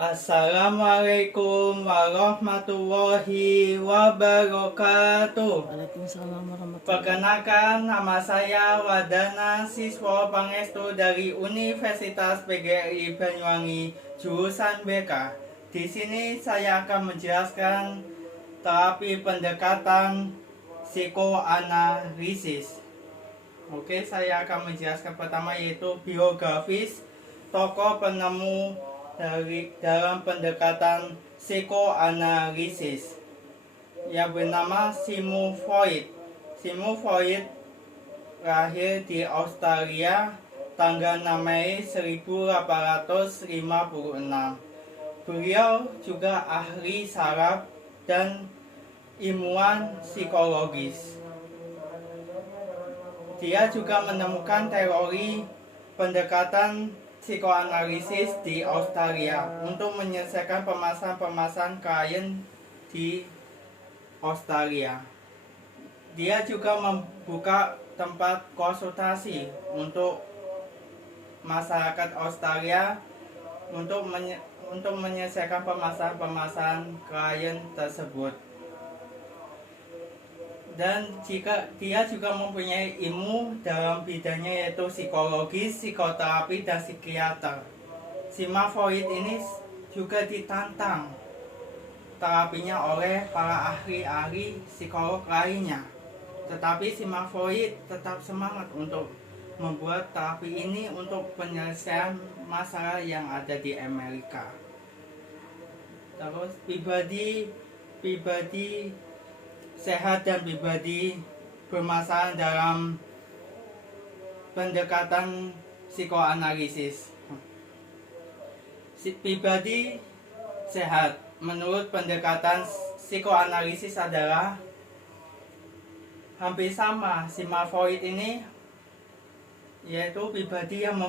Assalamualaikum warahmatullahi wabarakatuh. Waalaikumsalam warahmatullahi wabarakatuh. Perkenalkan, nama saya Wadana, siswa Pangestu dari Universitas PGRI Banyuwangi, jurusan BK. Di sini saya akan menjelaskan terapi pendekatan psikoanalisis. Oke, saya akan menjelaskan pertama yaitu biografis tokoh penemu dalam pendekatan psikoanalisis yang bernama Sigmund Freud. Sigmund Freud lahir di Australia tanggal 6 Mei 1856. Beliau juga ahli saraf dan ilmuwan psikologis. Dia juga menemukan teori pendekatan psikoanalisis di Australia untuk menyelesaikan permasalahan-permasalahan klien di Australia. Dia juga membuka tempat konsultasi untuk masyarakat Australia untuk menyelesaikan permasalahan-permasalahan klien tersebut. Dan jika dia juga mempunyai ilmu dalam bidangnya yaitu psikologis, psikoterapi, dan psikiater. Sigmund Freud ini juga ditantang terapinya oleh para ahli-ahli psikolog lainnya. Tetapi Sigmund Freud tetap semangat untuk membuat terapi ini untuk penyelesaian masalah yang ada di Amerika. Terus pribadi sehat dan pribadi bermasalah dalam pendekatan psikoanalisis. Pribadi sehat menurut pendekatan psikoanalisis adalah hampir sama Sigmund Freud ini, yaitu pribadi yang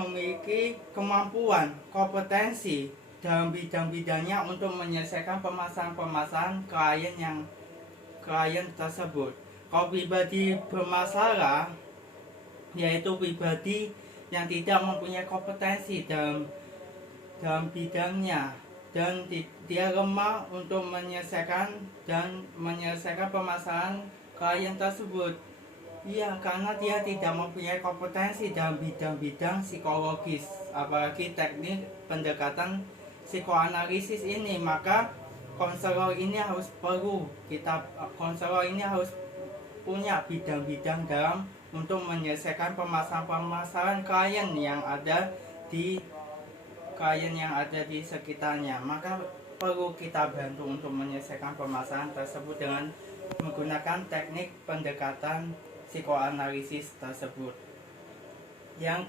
memiliki kemampuan, kompetensi dalam bidang-bidangnya untuk menyelesaikan permasalahan-permasalahan klien tersebut. Kalau pribadi bermasalah, yaitu pribadi yang tidak mempunyai kompetensi dalam bidangnya dan dia lemah untuk menyelesaikan permasalahan klien tersebut. Iya, karena dia tidak mempunyai kompetensi dalam bidang-bidang psikologis, apalagi teknik pendekatan psikoanalisis ini, maka konselor ini harus punya bidang-bidang dalam untuk menyelesaikan permasalahan-permasalahan klien yang ada di sekitarnya. Maka perlu kita bantu untuk menyelesaikan permasalahan tersebut dengan menggunakan teknik pendekatan psikoanalisis tersebut. Yang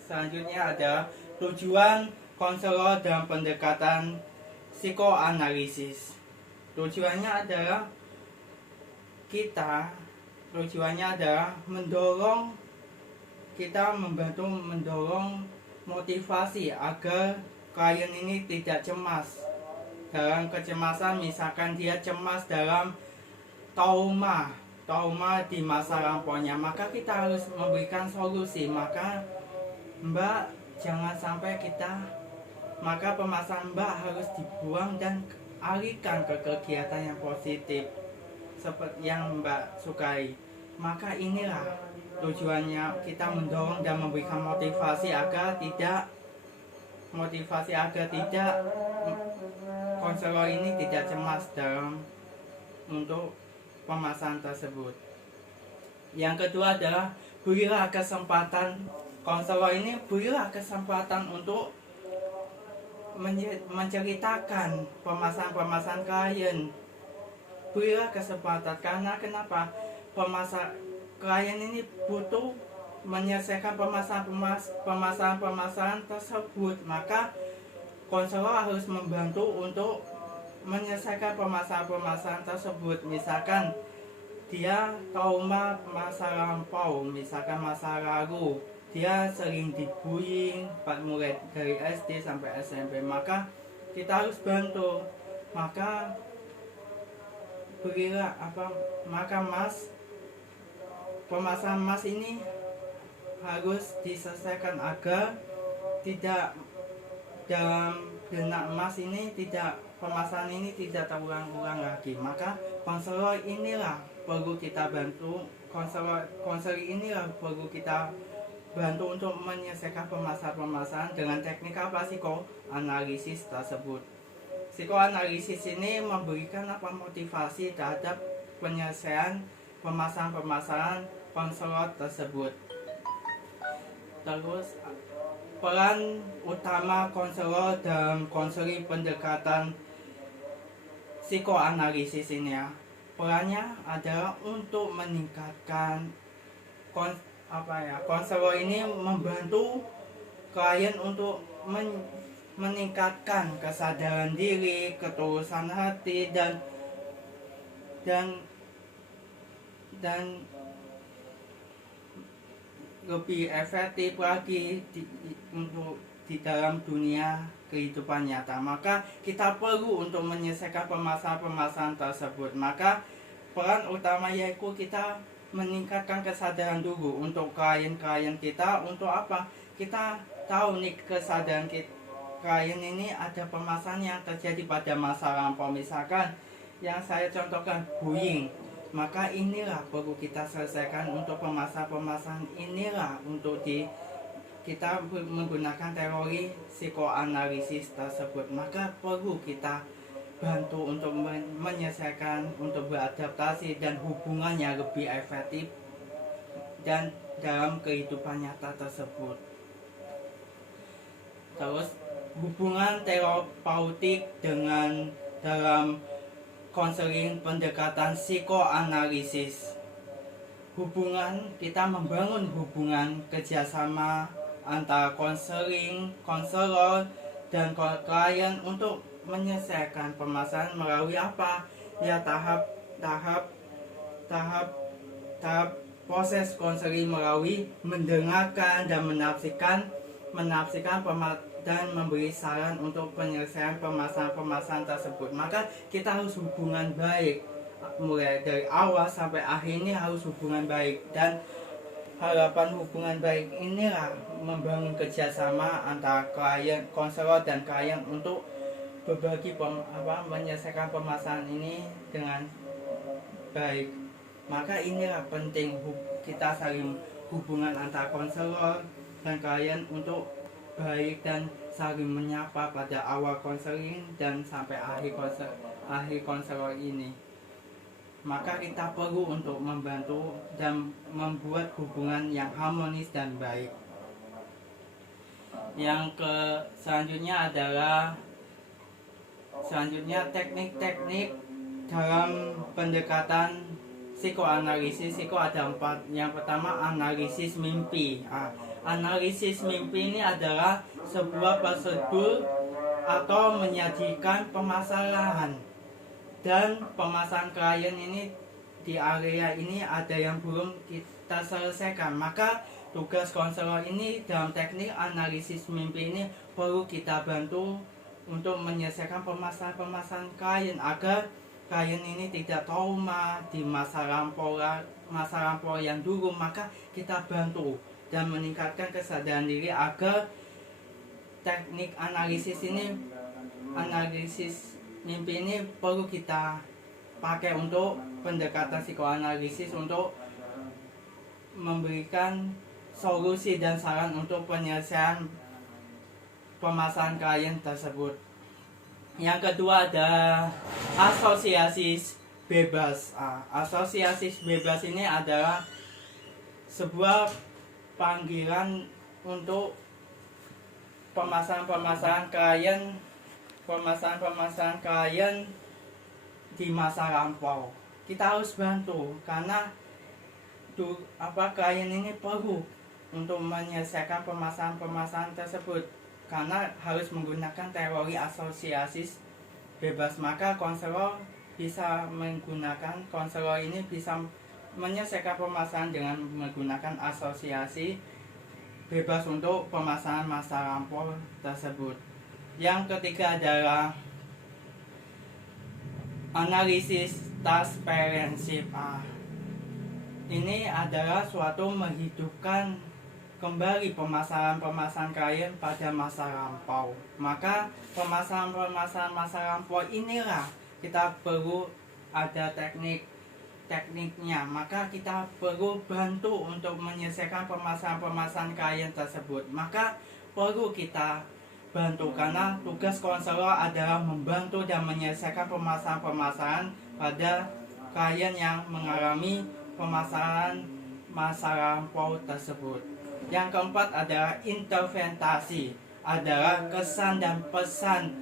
selanjutnya ada tujuan konselor dalam pendekatan psikoanalisis. Tujuannya adalah membantu mendorong motivasi agar klien ini tidak cemas dalam kecemasan. Misalkan dia cemas dalam trauma di masa lampaunya, maka kita harus memberikan solusi. Maka Mbak, jangan sampai maka permasalahan Mbak harus dibuang dan alihkan ke kegiatan yang positif seperti yang Mbak sukai. Maka inilah tujuannya, kita mendorong dan memberikan motivasi agar tidak konselor ini tidak cemas untuk permasalahan tersebut. Yang kedua adalah berilah kesempatan konselor ini untuk menceritakan permasalahan klien. Berilah kesempatan, karena kenapa? Klien ini butuh menyelesaikan permasalahan tersebut. Maka konselor harus membantu untuk menyelesaikan permasalahan tersebut. Misalkan dia trauma masa lampau, misalkan masa lalu, dia sering dibullying mulai dari SD sampai SMP, maka kita harus bantu. Maka Mas, permasalahan Mas ini harus diselesaikan agar tidak dalam benak emas ini, tidak pemasangan ini tidak terulang-ulang lagi. Maka konselor inilah perlu kita bantu, konselor inilah perlu kita bantu untuk menyelesaikan permasalahan-permasalahan dengan teknik apa? Psikoanalisis tersebut. Psikoanalisis ini memberikan motivasi terhadap penyelesaian permasalahan-permasalahan konselor tersebut. Terus peran utama konselor dalam konseling pendekatan psikoanalisis ini perannya adalah untuk meningkatkan konselor ini membantu klien untuk meningkatkan kesadaran diri, ketulusan hati dan lebih efektif lagi di dalam dunia kehidupan nyata. Maka kita perlu untuk menyelesaikan permasalahan-permasalahan tersebut. Maka peran utama yaitu kita meningkatkan kesadaran dulu untuk klien-klien kita. Untuk apa? Kita tahu nih kesadaran klien ini ada permasalahan yang terjadi pada masa lampau. Misalkan yang saya contohkan bullying, maka inilah perlu kita selesaikan untuk permasalahan-permasalahan inilah untuk kita menggunakan teori psikoanalisis tersebut. Maka perlu kita bantu untuk menyelesaikan, untuk beradaptasi dan hubungannya lebih efektif dan dalam kehidupan nyata tersebut. Terus hubungan terapeutik dengan dalam konseling pendekatan psikoanalisis. Kita membangun hubungan kerjasama antara konselor dan klien untuk menyelesaikan permasalahan melalui apa? Ya tahap proses konseling melalui mendengarkan dan menafsirkan dan memberi saran untuk penyelesaian permasalahan tersebut. Maka kita harus hubungan baik, mulai dari awal sampai akhir ini harus hubungan baik, dan harapan hubungan baik inilah membangun kerjasama antara konselor dan klien untuk berbagi menyelesaikan permasalahan ini dengan baik. Maka inilah penting kita saling hubungan antara konselor dan klien untuk baik dan saling menyapa pada awal konseling dan sampai akhir konselor ini. Maka kita perlu untuk membantu dan membuat hubungan yang harmonis dan baik. Selanjutnya adalah teknik-teknik dalam pendekatan psikoanalisis. Ada 4. Yang pertama, analisis mimpi. Analisis mimpi ini adalah sebuah prosedur atau menyajikan permasalahan, dan permasalahan klien ini di area ini ada yang belum kita selesaikan. Maka tugas konselor ini dalam teknik analisis mimpi ini perlu kita bantu untuk menyelesaikan permasalahan klien agar klien ini tidak trauma di masa lampau yang dulu. Maka kita bantu dan meningkatkan kesadaran diri agar teknik analisis mimpi ini perlu kita pakai untuk pendekatan psikoanalisis untuk memberikan solusi dan saran untuk penyelesaian permasalahan klien tersebut. Yang kedua ada asosiasi bebas. Asosiasi bebas ini adalah sebuah panggilan untuk permasalahan klien di masa lampau. Kita harus bantu karena klien ini perlu untuk menyelesaikan permasalahan tersebut, karena harus menggunakan teori asosiasi bebas. Maka konselor ini bisa menyelesaikan permasalahan dengan menggunakan asosiasi bebas untuk permasalahan masa lampau tersebut. Yang ketiga adalah analisis transferensi. Ini adalah suatu menghidupkan kembali pemasaran klien pada masa lampau. Maka pemasaran masa lampau inilah kita perlu ada tekniknya. Maka kita perlu bantu untuk menyelesaikan pemasaran klien tersebut. Maka perlu kita bantu, karena tugas konselor adalah membantu dan menyelesaikan pemasaran pada klien yang mengalami pemasaran masa lampau tersebut. Yang keempat adalah interventasi, adalah kesan dan pesan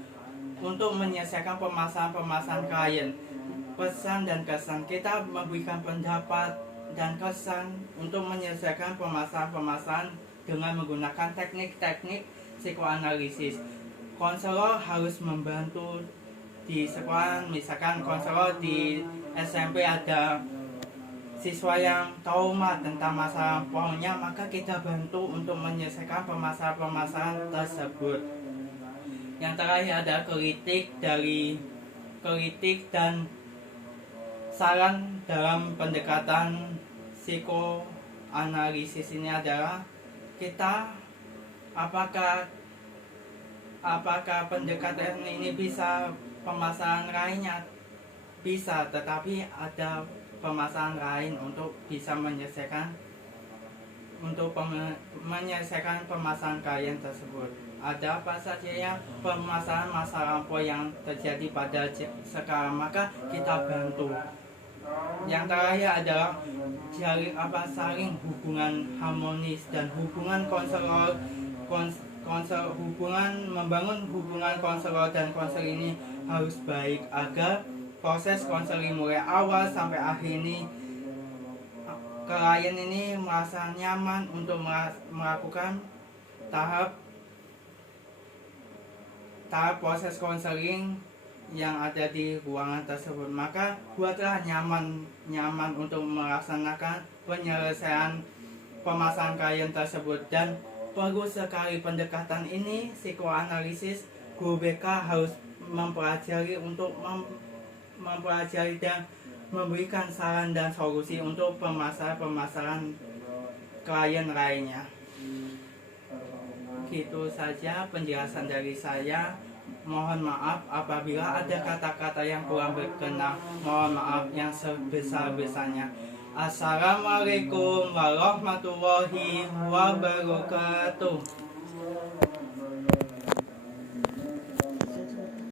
untuk menyelesaikan pemasaran klien. Pesan dan kesan, kita memberikan pendapat dan kesan untuk menyelesaikan pemasaran dengan menggunakan teknik-teknik psikoanalisis. Konselor harus membantu di sekolah, misalkan konselor di SMP ada siswa yang trauma tentang masa lampaunya, maka kita bantu untuk menyelesaikan permasalahan tersebut. Yang terakhir ada kritik dan saran dalam pendekatan psikoanalisis ini adalah kita apakah pendekatan ini bisa permasalahan lainnya, bisa, tetapi ada permasalahan lain untuk bisa menyelesaikan permasalahan klien tersebut. Ada apa saja ya permasalahan masa lampau yang terjadi pada sekarang, maka kita bantu. Yang terakhir adalah saling hubungan harmonis dan hubungan membangun hubungan konselor dan konselor ini harus baik agar proses konseling mulai awal sampai akhir ini klien ini merasa nyaman untuk melakukan tahap proses konseling yang ada di ruangan tersebut. Maka buatlah nyaman untuk melaksanakan penyelesaian permasalahan klien tersebut. Dan perlu sekali pendekatan ini psikoanalisis, guru BK harus mempelajari dan memberikan saran dan solusi untuk permasalahan klien lainnya. Gitu saja penjelasan dari saya. Mohon maaf apabila ada kata-kata yang kurang berkenan. Mohon maaf yang sebesar-besarnya. Assalamualaikum warahmatullahi wabarakatuh.